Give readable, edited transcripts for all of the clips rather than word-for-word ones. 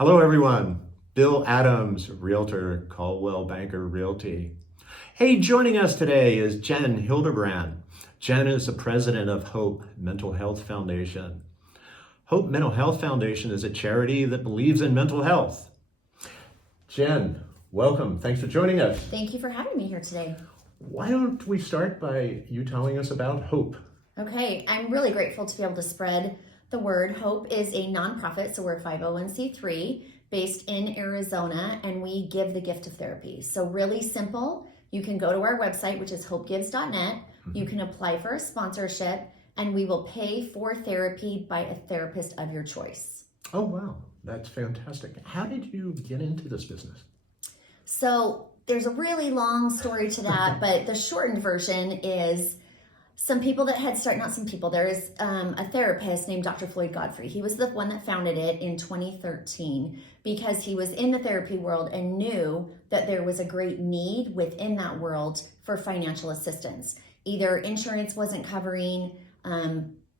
Hello, everyone. Bill Adams, Realtor, Coldwell Banker Realty. Hey, joining us today is Jen Hilderbrand. Jen is the president of Hope Mental Health Foundation. Hope Mental Health Foundation is a charity that believes in mental health. Jen, welcome. Thanks for joining us. Thank you for having me here today. Why don't we start by you telling us about Hope? Okay, I'm really grateful to be able to spread the word. Hope is a nonprofit, so we're a 501c3 based in Arizona, and we give the gift of therapy. So really simple. You can go to our website, which is hopegives.net. You can apply for a sponsorship, and we will pay for therapy by a therapist of your choice. Oh, wow. That's fantastic. How did you get into this business? So there's a really long story to that, but the shortened version is some people that had started, not some people, there is a therapist named Dr. Floyd Godfrey. He was the one that founded it in 2013 because he was in the therapy world and knew that there was a great need within that world for financial assistance. Either insurance wasn't covering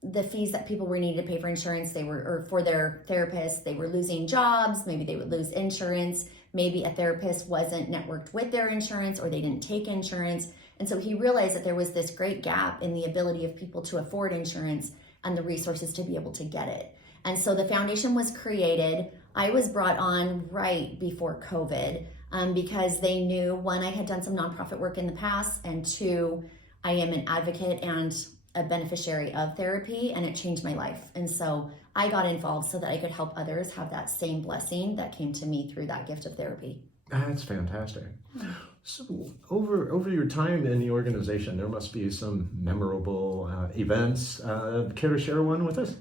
the fees that people were needing to pay for insurance, or for their therapists, they were losing jobs, maybe they would lose insurance, maybe a therapist wasn't networked with their insurance or they didn't take insurance. And so he realized that there was this great gap in the ability of people to afford insurance and the resources to be able to get it. And so the foundation was created. I was brought on right before COVID because they knew, one, I had done some nonprofit work in the past, and two, I am an advocate and a beneficiary of therapy, and it changed my life. And so I got involved so that I could help others have that same blessing that came to me through that gift of therapy. That's fantastic. So over your time in the organization, there must be some memorable events. Care to share one with us?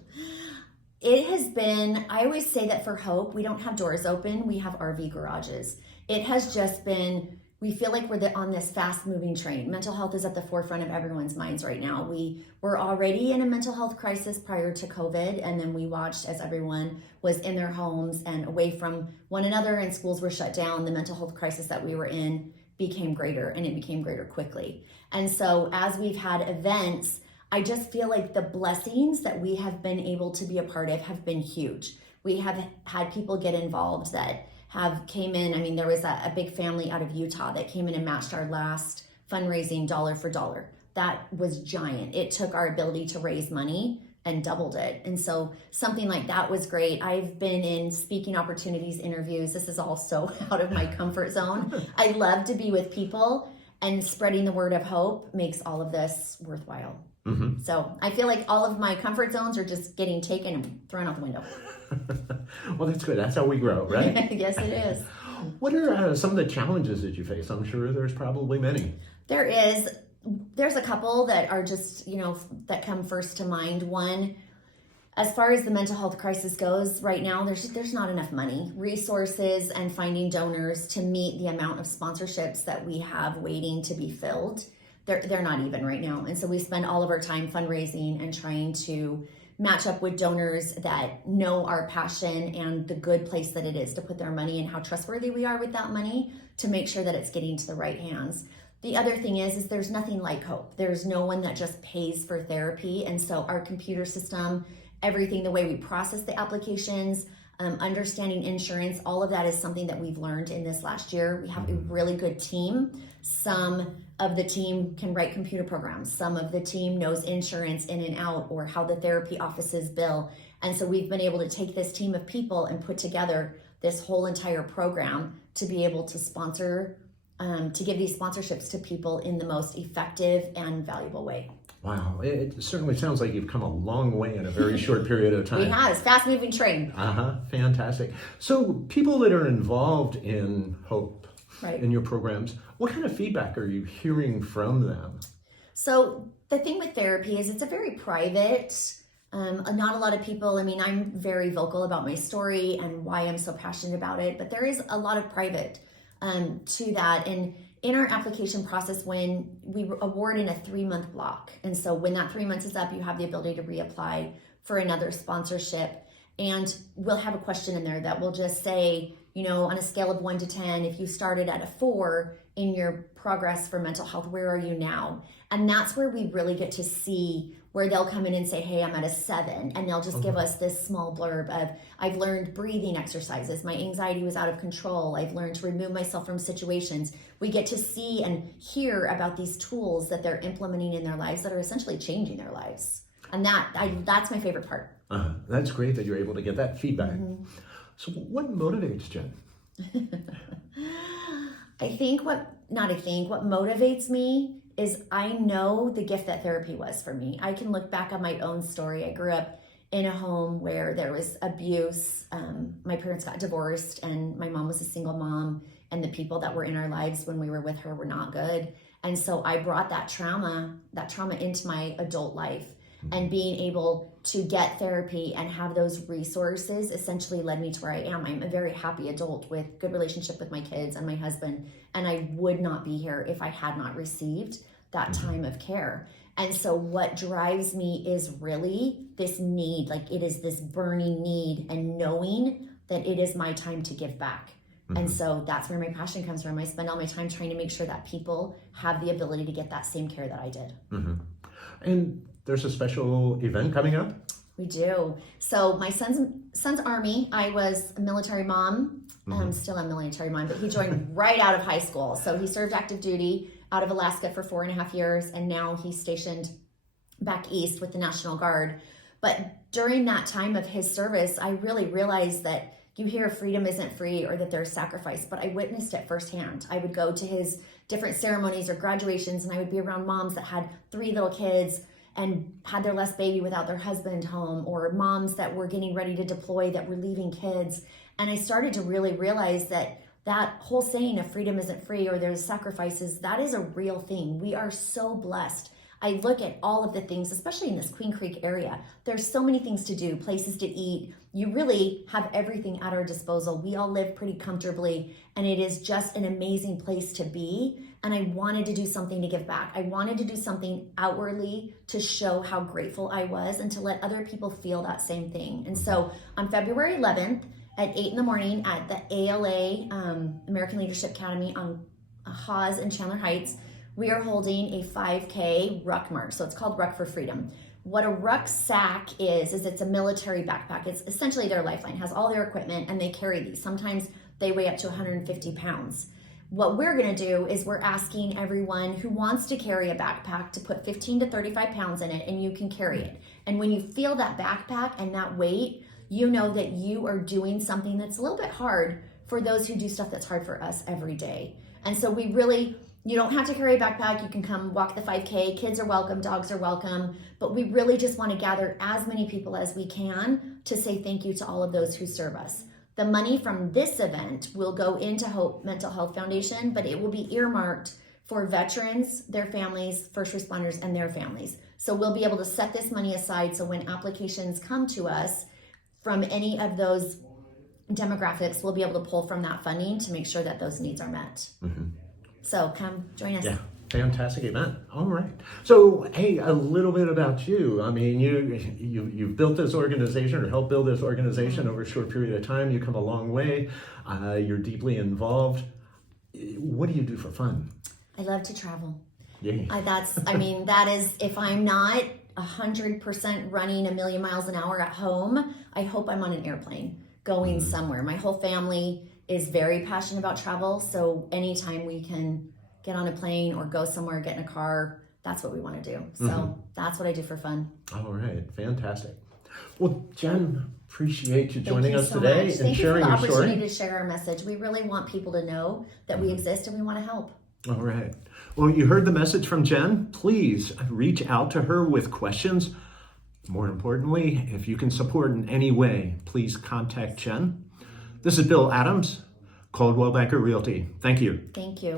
It has been, I always say that for Hope, we don't have doors open, we have RV garages. It has just been, we feel like we're on this fast moving train. Mental health is at the forefront of everyone's minds right now. We were already in a mental health crisis prior to COVID, and then we watched as everyone was in their homes and away from one another, and schools were shut down. The mental health crisis that we were in became greater, and it became greater quickly. And so as we've had events, I just feel like the blessings that we have been able to be a part of have been huge. We have had people get involved that have came in. I mean, there was a big family out of Utah that came in and matched our last fundraising dollar for dollar. That was giant. It took our ability to raise money and doubled it. And so something like that was great. I've been in speaking opportunities, interviews. This is all so out of my comfort zone. I love to be with people, and spreading the word of hope makes all of this worthwhile. Mm-hmm. So I feel like all of my comfort zones are just getting taken and thrown out the window. Well, that's good. That's how we grow, right? Yes, it is. What are some of the challenges that you face? I'm sure there's probably many. There's a couple that are just, that come first to mind. One, as far as the mental health crisis goes right now, there's not enough money, resources, and finding donors to meet the amount of sponsorships that we have waiting to be filled. They're not even right now. And so we spend all of our time fundraising and trying to match up with donors that know our passion and the good place that it is to put their money and how trustworthy we are with that money to make sure that it's getting to the right hands. The other thing is there's nothing like Hope. There's no one that just pays for therapy. And so our computer system, everything, the way we process the applications, understanding insurance, all of that is something that we've learned in this last year. We have a really good team. Some of the team can write computer programs. Some of the team knows insurance in and out, or how the therapy offices bill. And so we've been able to take this team of people and put together this whole entire program to be able to sponsor, to give these sponsorships to people in the most effective and valuable way. Wow, it certainly sounds like you've come a long way in a very short period of time. We have. It's a fast-moving train. Fantastic. So people that are involved in Hope, right, in your programs, what kind of feedback are you hearing from them? So the thing with therapy is it's a very private, not a lot of people, I'm very vocal about my story and why I'm so passionate about it, but there is a lot of private to that. And in our application process, when we award in a 3-month block, and so when that 3 months is up, you have the ability to reapply for another sponsorship. And we'll have a question in there that will just say, on a scale of 1 to 10, if you started at a 4 in your progress for mental health, where are you now? And that's where we really get to see where they'll come in and say, hey, I'm at a 7, and they'll just give us this small blurb of, I've learned breathing exercises. My anxiety was out of control. I've learned to remove myself from situations. We get to see and hear about these tools that they're implementing in their lives that are essentially changing their lives. And that's my favorite part. That's great that you're able to get that feedback. So what motivates Jen? What motivates me is I know the gift that therapy was for me. I can look back on my own story. I grew up in a home where there was abuse. My parents got divorced, and my mom was a single mom, and the people that were in our lives when we were with her were not good. And so I brought that trauma into my adult life. And being able to get therapy and have those resources essentially led me to where I am. I'm a very happy adult with good relationship with my kids and my husband, and I would not be here if I had not received that time of care. And so what drives me is really this need, like it is this burning need, and knowing that it is my time to give back. And so that's where my passion comes from. I spend all my time trying to make sure that people have the ability to get that same care that I did. And there's a special event coming up? We do. So my son's Army. I was a military mom. Still a military mom, but he joined right out of high school. So he served active duty out of Alaska for 4.5 years, and now he's stationed back east with the National Guard. But during that time of his service, I really realized that you hear freedom isn't free or that there's sacrifice, but I witnessed it firsthand. I would go to his different ceremonies or graduations, and I would be around moms that had 3 little kids and had their last baby without their husband home, or moms that were getting ready to deploy that were leaving kids. And I started to really realize that whole saying of freedom isn't free or there's sacrifices, that is a real thing. We are so blessed. I look at all of the things, especially in this Queen Creek area. There's so many things to do, places to eat. You really have everything at our disposal. We all live pretty comfortably, and it is just an amazing place to be. And I wanted to do something to give back. I wanted to do something outwardly to show how grateful I was and to let other people feel that same thing. And so on February 11th at 8 in the morning at the ALA, American Leadership Academy on Haas and Chandler Heights, we are holding a 5K ruck march. So it's called Ruck for Freedom. What a rucksack is it's a military backpack. It's essentially their lifeline. It has all their equipment, and they carry these. Sometimes they weigh up to 150 pounds. What we're gonna do is we're asking everyone who wants to carry a backpack to put 15 to 35 pounds in it, and you can carry it. And when you feel that backpack and that weight, you know that you are doing something that's a little bit hard for those who do stuff that's hard for us every day. And so you don't have to carry a backpack. You can come walk the 5K. Kids are welcome, dogs are welcome, but we really just want to gather as many people as we can to say thank you to all of those who serve us. The money from this event will go into Hope Mental Health Foundation, but it will be earmarked for veterans, their families, first responders, and their families. So we'll be able to set this money aside so when applications come to us from any of those demographics, we'll be able to pull from that funding to make sure that those needs are met. So come join us. Yeah, fantastic event. All right. So, hey, a little bit about you. I mean, you've built this organization or helped build this organization over a short period of time. You come a long way. You're deeply involved. What do you do for fun? I love to travel. Yeah. That is, if I'm not 100% running a million miles an hour at home, I hope I'm on an airplane going somewhere. My whole family is very passionate about travel, so anytime we can get on a plane or go somewhere, get in a car, that's what we want to do. So that's what I do for fun. All right, fantastic. Well, Jen, appreciate you joining us so today much. and sharing your story. Thank you for the opportunity to share our message. We really want people to know that we exist and we want to help. All right. Well, you heard the message from Jen. Please reach out to her with questions. More importantly, if you can support in any way, please contact Jen. This is Bill Adams, Coldwell Banker Realty. Thank you. Thank you.